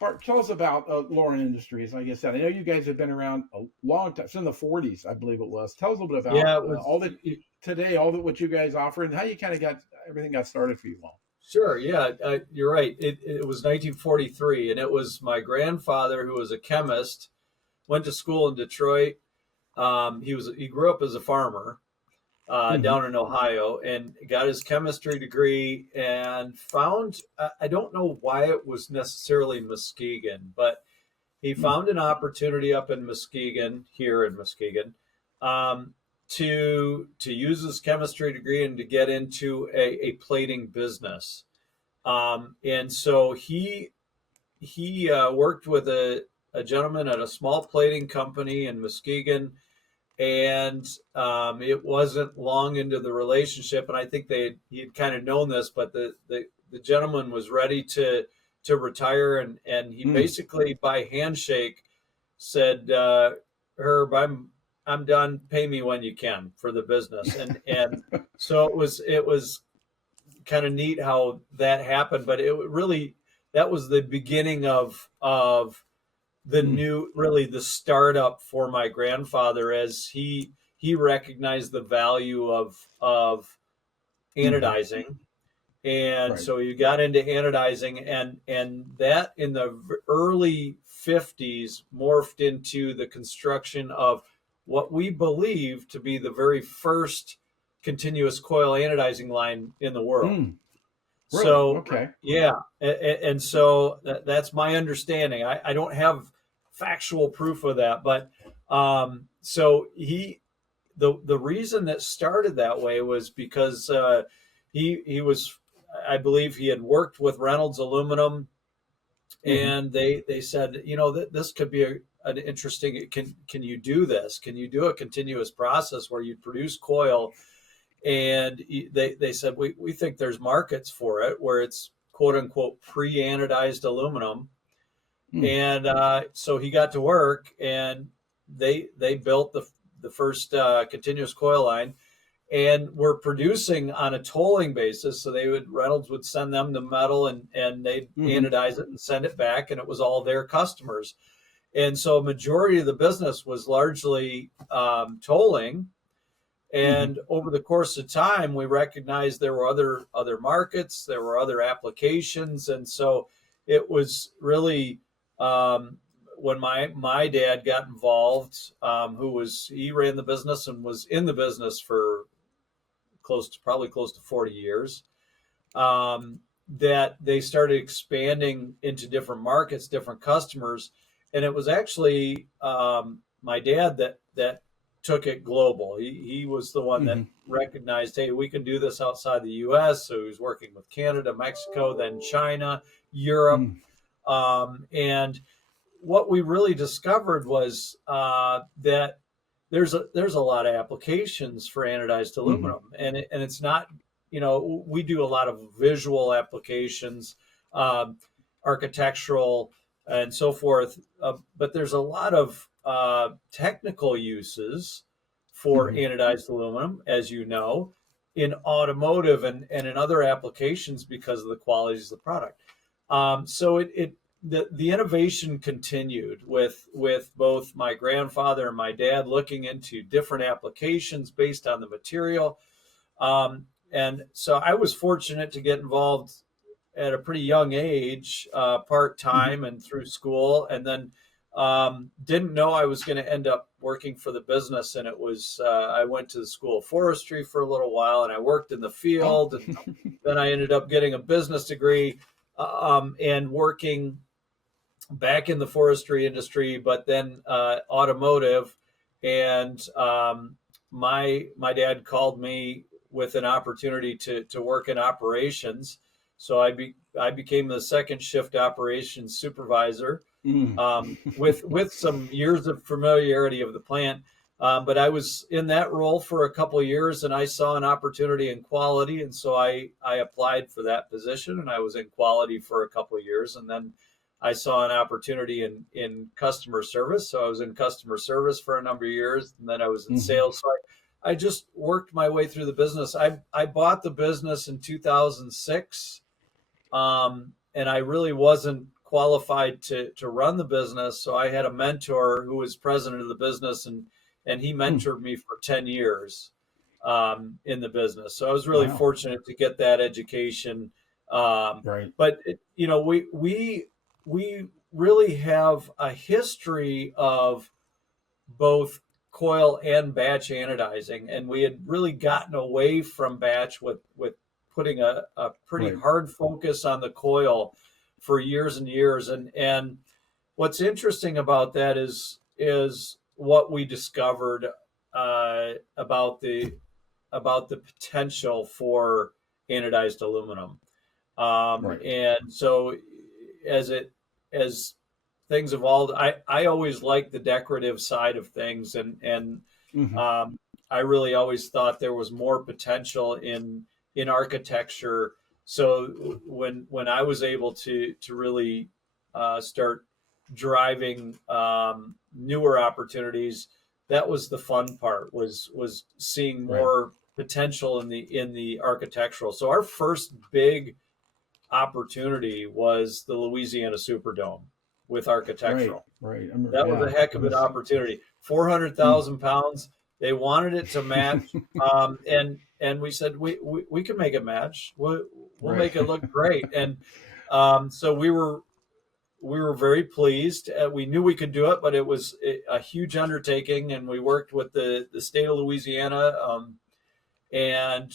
Park, tell us about Lorin Industries. Like I said, I know you guys have been around a long time. It's in the 40s, I believe it was. Tell us a little bit about Yeah, it was. all that today, all that what you guys offer, and how you kind of got everything got started for you all. Sure. Yeah, you're right. It was 1943, and it was my grandfather, who was a chemist, went to school in Detroit. He grew up as a farmer Hmm. down in Ohio, and got his chemistry degree, and found, I don't know why it was necessarily Muskegon, but he found an opportunity up in Muskegon, here in Muskegon, um, to use his chemistry degree and to get into a plating business. And so he worked with a gentleman at a small plating company in Muskegon, and it wasn't long into the relationship, and I think he had kind of known this, but the gentleman was ready to retire, and he Mm. basically by handshake said, Herb, I'm done. Pay me when you can for the business. And so it was kind of neat how that happened, but it really, that was the beginning of the Mm. new, really the startup for my grandfather, as he recognized the value of Hmm. anodizing. And Right. so you got into anodizing, and that in the early 50s morphed into the construction of what we believe to be the very first continuous coil anodizing line in the world. Mm. Really? So Okay. yeah, and so that's my understanding. I don't have factual proof of that, but so the reason that started that way was because he was, I believe he had worked with Reynolds Aluminum, Hmm. and they said, this could be an interesting. Can you do this? Can you do a continuous process where you produce coil? And they said, we think there's markets for it where it's quote unquote pre-anodized aluminum. Mm. And so he got to work, and they built the first continuous coil line, and were producing on a tolling basis. So Reynolds would send them the metal, and they'd Hmm. anodize it and send it back, and it was all their customers. And so a majority of the business was largely tolling. Hmm. And over the course of time, we recognized there were other markets, there were other applications, and so it was really, when my dad got involved, he ran the business and was in the business for probably close to 40 years. Um, that they started expanding into different markets, different customers, and it was actually my dad that took it global. He was the one that Hmm. recognized, hey, we can do this outside the U.S. So he was working with Canada, Mexico, then China, Europe, Mm. and what we really discovered was that there's a lot of applications for anodized Hmm. aluminum, and it's not, we do a lot of visual applications, um, architectural, and so forth, but there's a lot of technical uses for Hmm. anodized aluminum, as you know, in automotive and in other applications because of the qualities of the product. So the innovation continued with both my grandfather and my dad looking into different applications based on the material. And so I was fortunate to get involved at a pretty young age, part Hmm. time and through school, and then didn't know I was going to end up working for the business. And it was, I went to the School of Forestry for a little while, and I worked in the Oh. field, and then I ended up getting a business degree, and working back in the forestry industry, but then automotive. And my dad called me with an opportunity to work in operations. So I became the second shift operations supervisor, Mm. with some years of familiarity of the plant. But I was in that role for a couple of years, and I saw an opportunity in quality, and so I applied for that position, and I was in quality for a couple of years, and then I saw an opportunity in customer service. So I was in customer service for a number of years, and then I was in Hmm. sales. So I just worked my way through the business. I bought the business in 2006, and I really wasn't qualified to run the business. So I had a mentor who was president of the business, and he Hmm. mentored me for 10 years in the business. So I was really Wow. fortunate to get that education. Right. But we really have a history of both coil and batch anodizing, and we had really gotten away from batch with putting a pretty Right. hard focus on the coil for years and years. And what's interesting about that is what we discovered about the potential for anodized aluminum. Right. And so as it as things evolved, I always liked the decorative side of things, and Hmm. um, I really always thought there was more potential in architecture. So when I was able to really start driving newer opportunities, that was the fun part, was seeing Right. more potential in the architectural. So our first big opportunity was the Louisiana Superdome with Right. architectural. Right. I remember, That was a yeah, heck it of an was. opportunity. Hmm. 400,000 pounds. They wanted it to match, and we said we can make it match. We'll Right. make it look great. And so we were very pleased. We knew we could do it, but it was a huge undertaking, and we worked with the state of Louisiana, and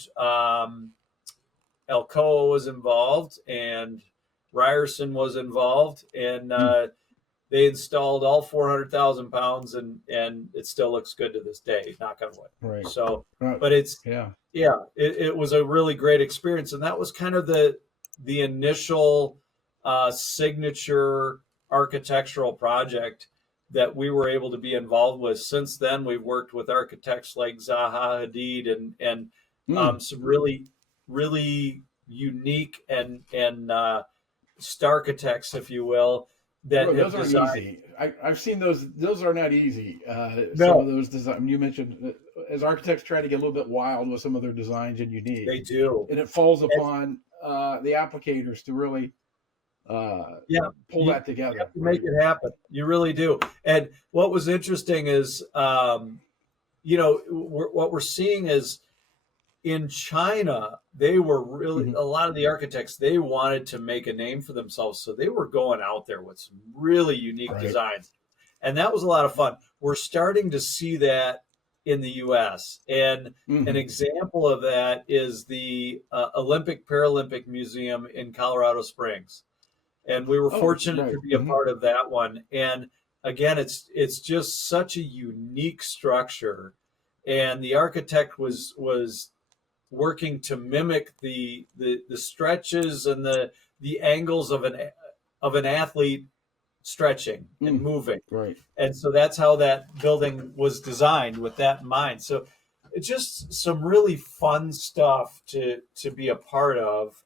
Alcoa was involved, and Ryerson was involved, and Hmm. they installed all 400,000 pounds, and it still looks good to this day, knock on wood. Right. So, Right. but Yeah. yeah, it was a really great experience. And that was kind of the initial signature architectural project that we were able to be involved with. Since then, we've worked with architects like Zaha Hadid and Hmm. some really unique and starchitects, if you will, that Bro, have those aren't designed. easy. I've seen those. Those are not easy. Some of No, those design you mentioned, as architects try to get a little bit wild with some of their designs, and unique, they do. and it falls And upon the applicators to really uh, yeah, pull you that together. have to make Right. it happen. You really do. And what was interesting is, what we're seeing is in China, they were really, Hmm. a lot of the architects, they wanted to make a name for themselves. So they were going out there with some really unique Right. designs. And that was a lot of fun. We're starting to see that in the US. And an Hmm. example of that is the Olympic Paralympic Museum in Colorado Springs. And we were Oh, fortunate right. to be a Hmm. part of that one. And again, it's just such a unique structure. And the architect was working to mimic the stretches and the angles of an athlete stretching and Mm. moving. Right. And so that's how that building was designed with that in mind. So it's just some really fun stuff to be a part of.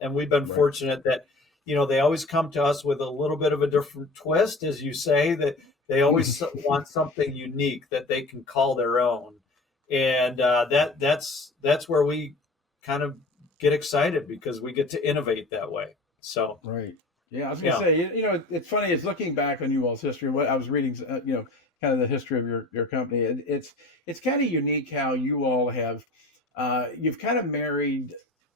And we've been Right. fortunate that, they always come to us with a little bit of a different twist, as you say, that they always Mhm. want something unique that they can call their own. And that's where we kind of get excited because we get to innovate that way. So, Right. Yeah, I was gonna yeah, say, it's funny. It's looking back on you all's history. What I was reading, kind of the history of your company. It's kind of unique how you all have, you've kind of married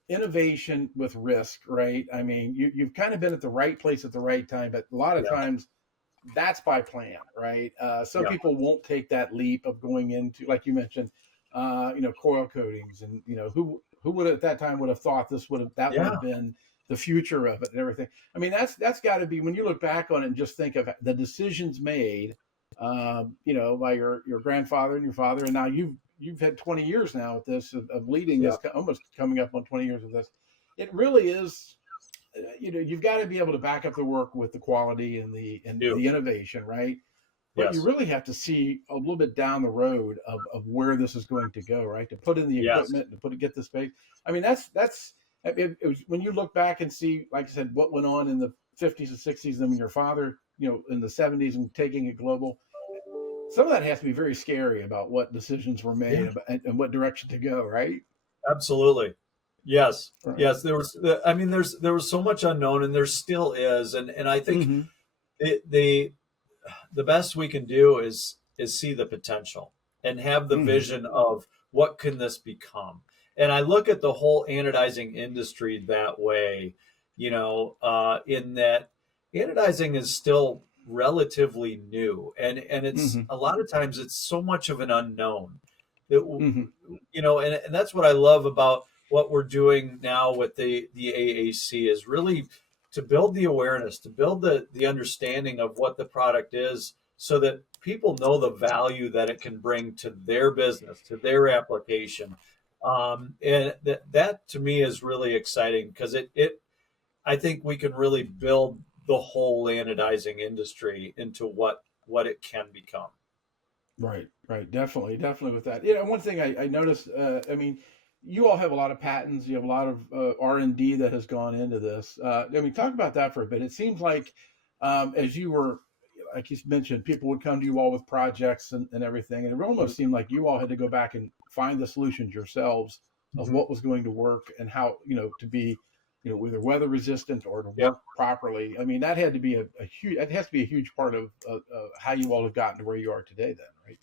innovation with risk, right? I mean, you've kind of been at the right place at the right time, but a lot of yeah, times that's by plan, right? Some yeah, people won't take that leap of going into, like you mentioned, coil coatings, and who would at that time would have thought that would yeah, have been the future of it and everything. I mean, that's got to be, when you look back on it and just think of the decisions made, by your grandfather and your father, and now you've had 20 years now at this of leading yeah, this, almost coming up on 20 years of this. It really is, you've got to be able to back up the work with the quality and do, the innovation, right? But you yes, really have to see a little bit down the road of where this is going to go, right? To put in the yes, equipment, get the space. I mean, that's it was, when you look back and see, like I said, what went on in the 50s and 60s, and then your father, in the 70s, and taking it global. some of that has to be very scary about what decisions were made Yeah, and what direction to go, right? absolutely. Yes. Right. Yes. I mean, there was so much unknown, and there still is. And I think Mm-hmm. the, the, the best we can do is see the potential and have the Mm-hmm. vision of what can this become. And I look at the whole anodizing industry that way, in that anodizing is still relatively new, and it's Mm-hmm. a lot of times it's so much of an unknown that Mm-hmm. and that's what I love about what we're doing now with the AAC is really to build the awareness, to build the understanding of what the product is so that people know the value that it can bring to their business, to their application. And that to me is really exciting because I think we can really build the whole anodizing industry into what it can become. Right, right, definitely, definitely with that. One thing I noticed, I mean, you all have a lot of patents. You have a lot of R&D that has gone into this. I mean, talk about that for a bit. It seems like as you were, like you mentioned, people would come to you all with projects and everything, and it almost seemed like you all had to go back and find the solutions yourselves of Mhm. what was going to work and how, to be, either weather resistant or to Yep. work properly. I mean, that had to be a huge, it has to be a huge part of how you all have gotten to where you are today, then, right?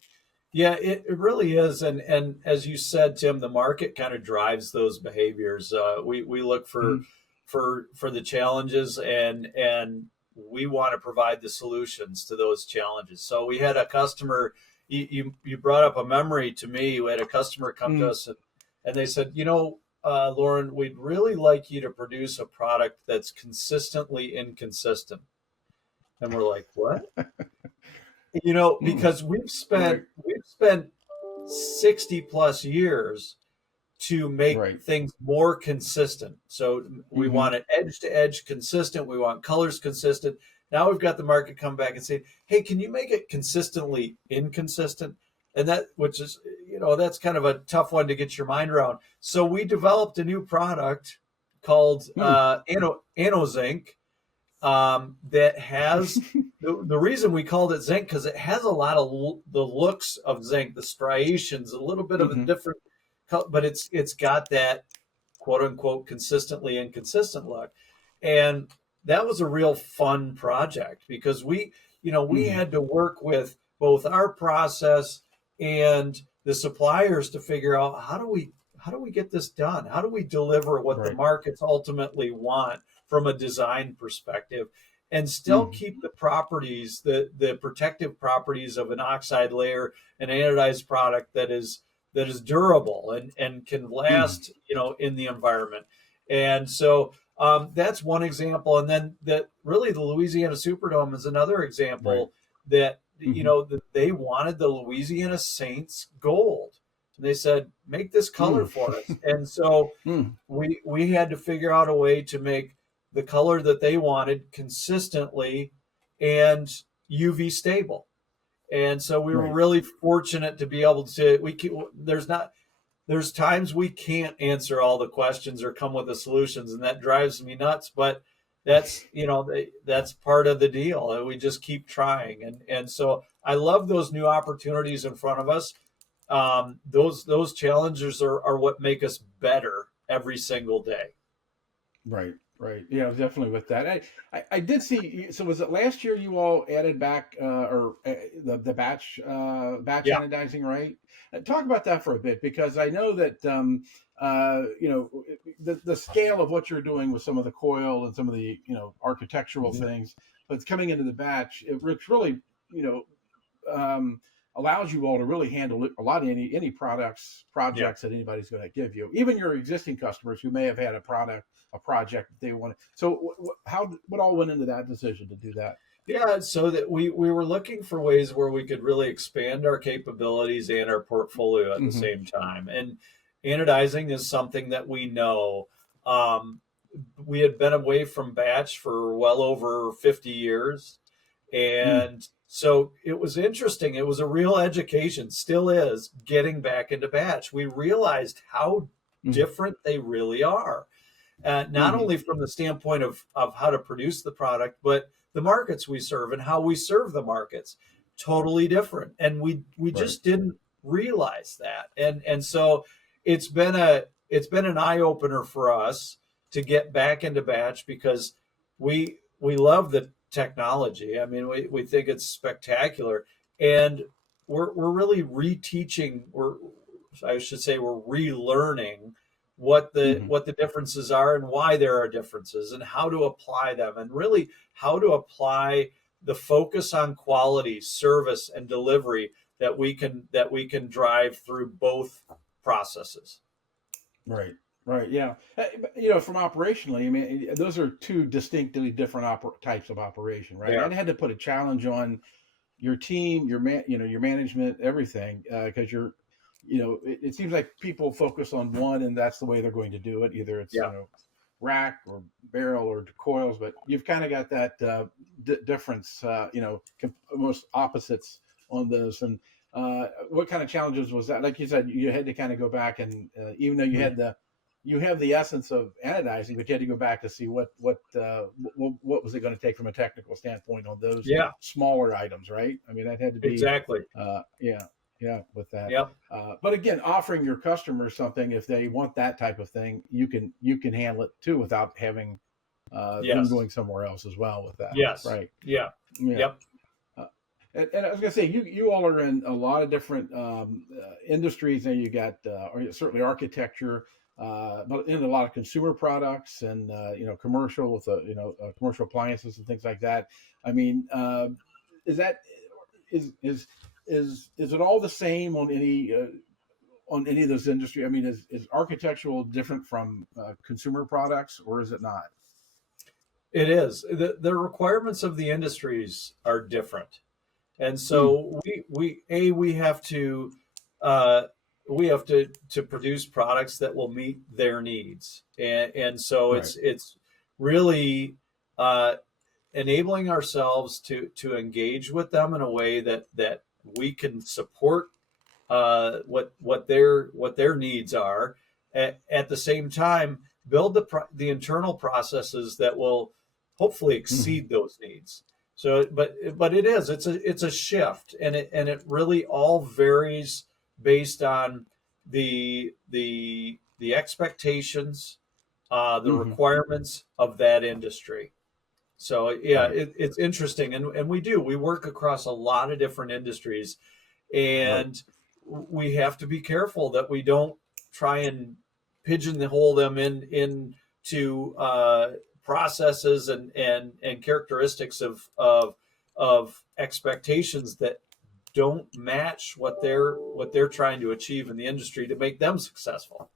Yeah, it really is, and as you said, Tim, the market kind of drives those behaviors. We look Mhm. for the challenges, and we want to provide the solutions to those challenges. So we had a customer. You brought up a memory to me. We had a customer come to Mhm. us, and they said, Lorin, we'd really like you to produce a product that's consistently inconsistent. And we're like, what? Mm. Because Right, we've spent 60 plus years to make right. things more consistent. So we Mhm. want it edge to edge consistent. We want colors consistent. Now we've got the market come back and say, "Hey, can you make it consistently inconsistent?" And which is, that's kind of a tough one to get your mind around. So we developed a new product called Mm. AnoZinc, that has the reason we called it zinc because it has a lot of the looks of zinc, the striations, a little bit of a Mhm. different color, but it's got that quote unquote consistently inconsistent look. And that was a real fun project because we Mhm. had to work with both our process and the suppliers to figure out how do we get this done? How do we deliver what the Right. markets ultimately want from a design perspective and still Mhm. keep the properties, the protective properties of an oxide layer, an anodized product that is durable and can Mhm. last, in the environment. And so that's one example. And then that really the Louisiana Superdome is another Right. example that, Mhm. that they wanted the Louisiana Saints gold. And they said, make this color Mm. for us. And so Mm. we had to figure out a way to make the color that they wanted consistently and UV stable. And so we were Right. really fortunate to be able to there's times we can't answer all the questions or come with the solutions, and that drives me nuts, but that's part of the deal, and we just keep trying. And so I love those new opportunities in front of us. Those challenges are what make us better every single day. Right. Right. Yeah, definitely with that. I did see. So was it last year you all added back or the batch Yeah. anodizing, right? Talk about that for a bit because I know that the scale of what you're doing with some of the coil and some of the architectural Mhm. things, but it's coming into the batch. It's really you know um, allows you all to really handle a lot of any Yeah. projects that anybody's going to give you, even your existing customers who may have had a project that they want. So how what all went into that decision to do that? Yeah, so that we were looking for ways where we could really expand our capabilities and our portfolio at the Hmm. same time. And anodizing is something that we know. Um, we had been away from batch for well over 50 years. Mm. And so it was interesting. It was a real education, still is, getting back into batch. We realized how Mm. different they really are, not Hmm. only from the standpoint of how to produce the product, but the markets we serve and how we serve the markets. totally different, and we Right. just didn't realize that. And so it's been an eye opener for us to get back into batch, because we love the technology. I mean, we think it's spectacular, and we're really reteaching. I should say we're relearning Hmm. what the differences are and why there are differences and how to apply them, and really how to apply the focus on quality, service, and delivery that we can drive through both processes. Right. Right. Yeah. From operationally, I mean, those are two distinctly different types of operation, right? Yeah. And it had to put a challenge on your team, your management, everything, because it seems like people focus on one, and that's the way they're going to do it. Either it's Yeah. rack or barrel or coils, but you've kind of got that difference, almost opposites on those. And what kind of challenges was that? Like you said, you had to kind of go back and even though you have the essence of anodizing, but you had to go back to see what was it going to take from a technical standpoint on those Yeah. smaller items, right? I mean, that had to be, Exactly. yeah, yeah, with that. Yep. But again, offering your customers something, if they want that type of thing, you can handle it too without having them Yes. going somewhere else as well with that, Yes. right? Yeah. Yeah. Yep. And I was going to say, you all are in a lot of different industries, and you got or certainly architecture, but in a lot of consumer products and commercial with commercial appliances and things like that. I mean, is that is it all the same on any of those industries? I mean, is architectural different from consumer products, or is it not? It is. The requirements of the industries are different. And Mm, so we have to uh, we have to produce products that will meet their needs, and so right. it's really uh, enabling ourselves to engage with them in a way that we can support what their needs are, at the same time build the internal processes that will hopefully Hmm. exceed those needs. So but it's a shift, and it really all varies based on the expectations, the Hmm. requirements of that industry. So yeah, Right. it's interesting, and we work across a lot of different industries, Right. and we have to be careful that we don't try and pigeonhole them into processes and characteristics of expectations that don't match what they're trying to achieve in the industry to make them successful.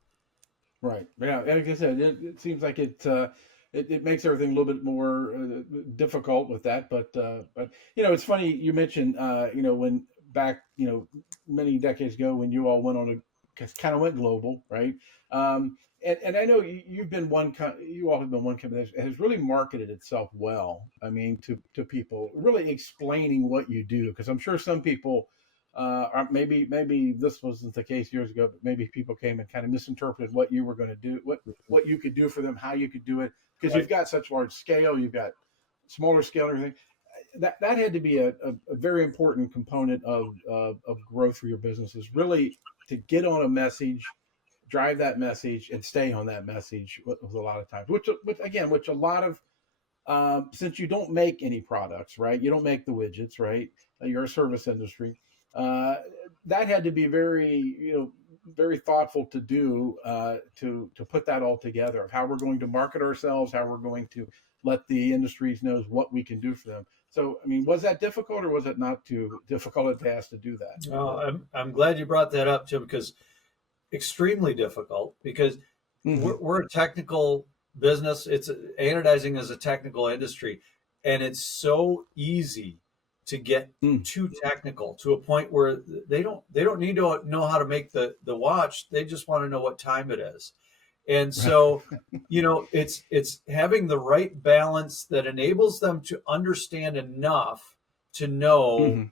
Right. Yeah. Like I said, it seems like it makes everything a little bit more difficult with that. But it's funny you mentioned when back many decades ago when you all went on a kind of went global, right? And I know you've been you all have been one company that has really marketed itself well. I mean, to people, really explaining what you do, because I'm sure some people maybe this wasn't the case years ago, but maybe people came and kind of misinterpreted what you were going to do, what you could do for them, how you could do it, because you've Right. got such large scale, you've got smaller scale and everything. That had to be a very important component of growth for your business, is really to get on a message, drive that message, and stay on that message with a lot of times, which a lot of since you don't make any products, right? You don't make the widgets, right? You're a service industry. Uh, that had to be very thoughtful to do to put that all together of how we're going to market ourselves, how we're going to let the industries knows what we can do for them. So, I mean, was that difficult, or was it not too difficult a task to do that? I'm glad you brought that up, Tim, because extremely difficult, because Mm-hmm. we're a technical business. Anodizing is a technical industry, and it's so easy to get Mm. too technical to a point where they don't need to know how to make the watch. They just want to know what time it is. And Right. so, it's having the right balance that enables them to understand enough to know Mm-hmm.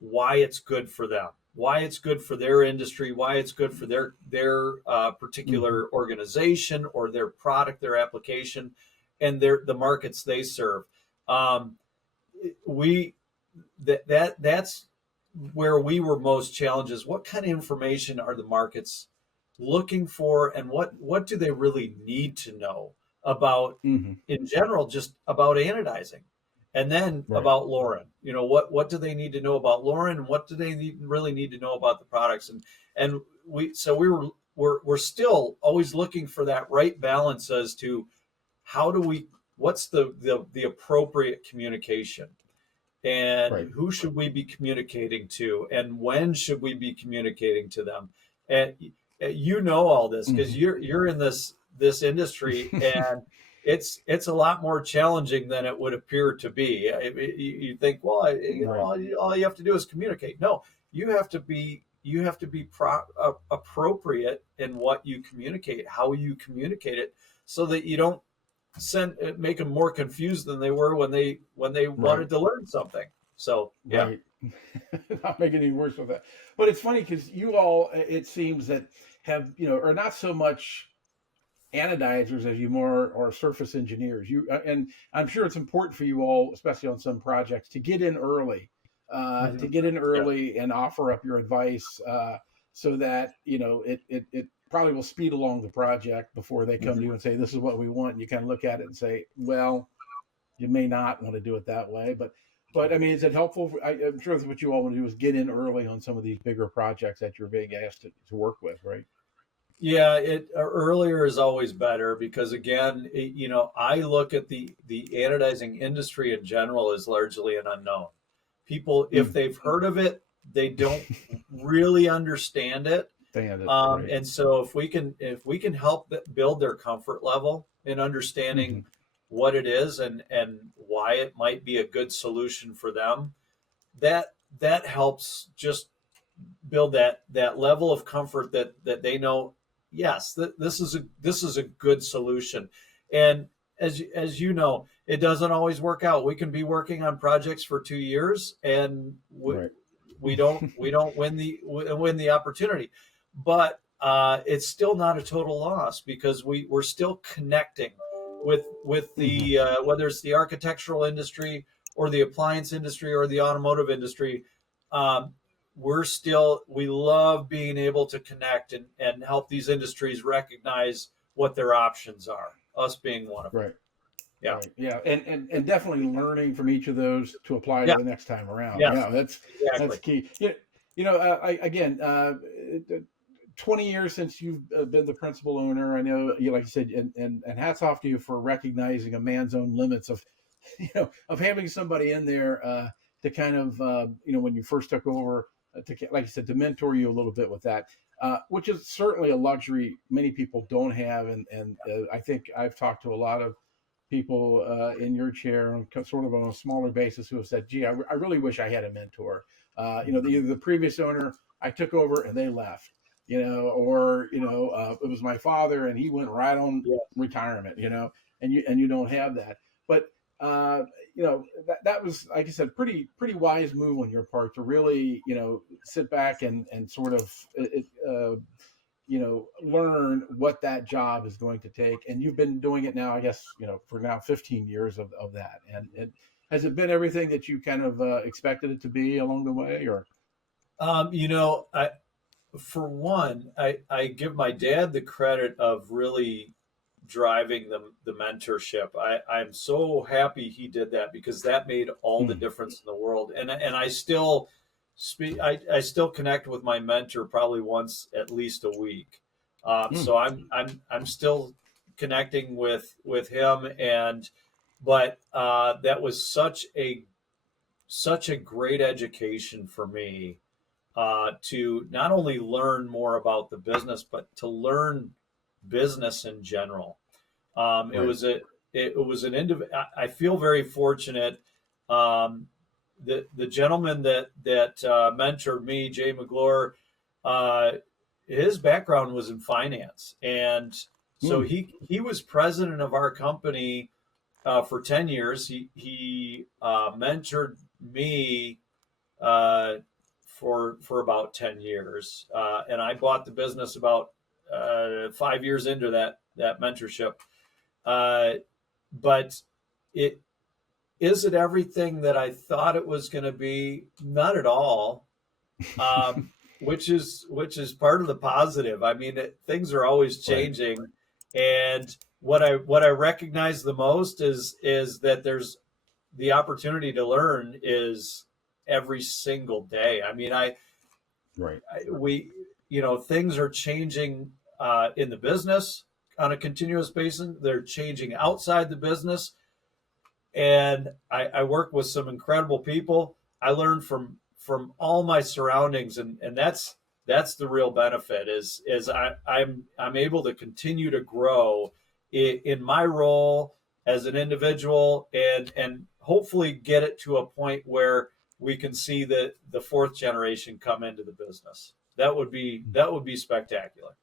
why it's good for them, why it's good for their industry, why it's good for their Mm-hmm. particular organization or their product, their application, and the markets they serve. Um, we that's where we were most challenged, is what kind of information are the markets looking for, and what do they really need to know about, Hmm. in general, just about anodizing, and then Right. about Lorin. What do they need to know about Lorin, and what do they really need to know about the products, and we're still always looking for that right balance as to how do we what's the appropriate communication, and Right. who should we be communicating to, and when should we be communicating to them. And you know all this because Hmm. you're in this industry, and it's a lot more challenging than it would appear to be. You think, well, Right. all you have to do is communicate. No, you have to be appropriate in what you communicate, how you communicate it, so that you don't make them more confused than they were when they Right. wanted to learn something. So yeah. Right. Not making it any worse with that. But it's funny because you all, it seems that have, are not so much anodizers as you more are surface engineers. And I'm sure it's important for you all, especially on some projects, to get in early, Mhm. Yeah. and offer up your advice, so that it probably will speed along the project before they come to you Mhm. and say, "This is what we want." And you kind of look at it and say, "Well, you may not want to do it that way." But I mean, is it helpful? I'm sure that's what you all want to do, is get in early on some of these bigger projects that you're being asked to work with, right? Yeah, it earlier is always better because, again, I look at the anodizing industry in general as largely an unknown. People, if Mm. they've heard of it, they don't really understand it. Stand it, right? And so if we can help build their comfort level in Hmm. understanding what it is, and why it might be a good solution for them, that that helps just build that level of comfort, that they know, yes, this is a good solution. And as you know, it doesn't always work out. We can be working on projects for 2 years, and Right. we don't win the opportunity, but it's still not a total loss, because we're still connecting with Hmm. the whether it's the architectural industry or the appliance industry or the automotive industry. um, we love being able to connect, and help these industries recognize what their options are, us being one of them. Right. Yeah. Right. Yeah. And definitely learning from each of those to apply to Yeah. the next time around. Yes. Yeah. That's Exactly. key. Yeah. Again, 20 years since you've been the principal owner. I know, like you said, and hats off to you for recognizing a man's own limits of, of having somebody in there, to kind of, when you first took over, like you said, to mentor you a little bit with that, which is certainly a luxury many people don't have. And I think I've talked to a lot of people in your chair on sort of on a smaller basis who have said, "Gee, I really wish I had a mentor." Either the previous owner, I took over and they left, or it was my father and he went right on Yeah. retirement, and you don't have that. But that was, like I said, pretty wise move on your part to really sit back and sort of learn what that job is going to take. And you've been doing it now, I guess, for now 15 years of that. And has it been everything that you kind of expected it to be along the way, or? I for one, I give my dad the credit of really driving the mentorship. I'm so happy he did that, because that made all the Mm, difference in the world. And I still I still connect with my mentor probably once at least a week. mm, So I'm still connecting with him, but that was such a great education for me, to not only learn more about the business, but to learn business in general. Um, it right. was a it was an I feel very fortunate. Um, the gentleman that mentored me, Jay McGlure, uh, his background was in finance, and so Mm, he was president of our company for 10 years. He mentored me uh, for about 10 years, and I bought the business about 5 years into that mentorship. Uh, but it Is it everything that I thought it was going to be? Not at all. Um, which is part of the positive. I mean, things are always Right. changing, and what I recognize the most is that there's the opportunity to learn is every single day. I mean, Right. we things are changing in the business on a continuous basis. They're changing outside the business, and I work with some incredible people. I learn from all my surroundings, and that's the real benefit is I'm able to continue to grow in my role as an individual, and hopefully get it to a point where we can see the fourth generation come into the business. That would be spectacular.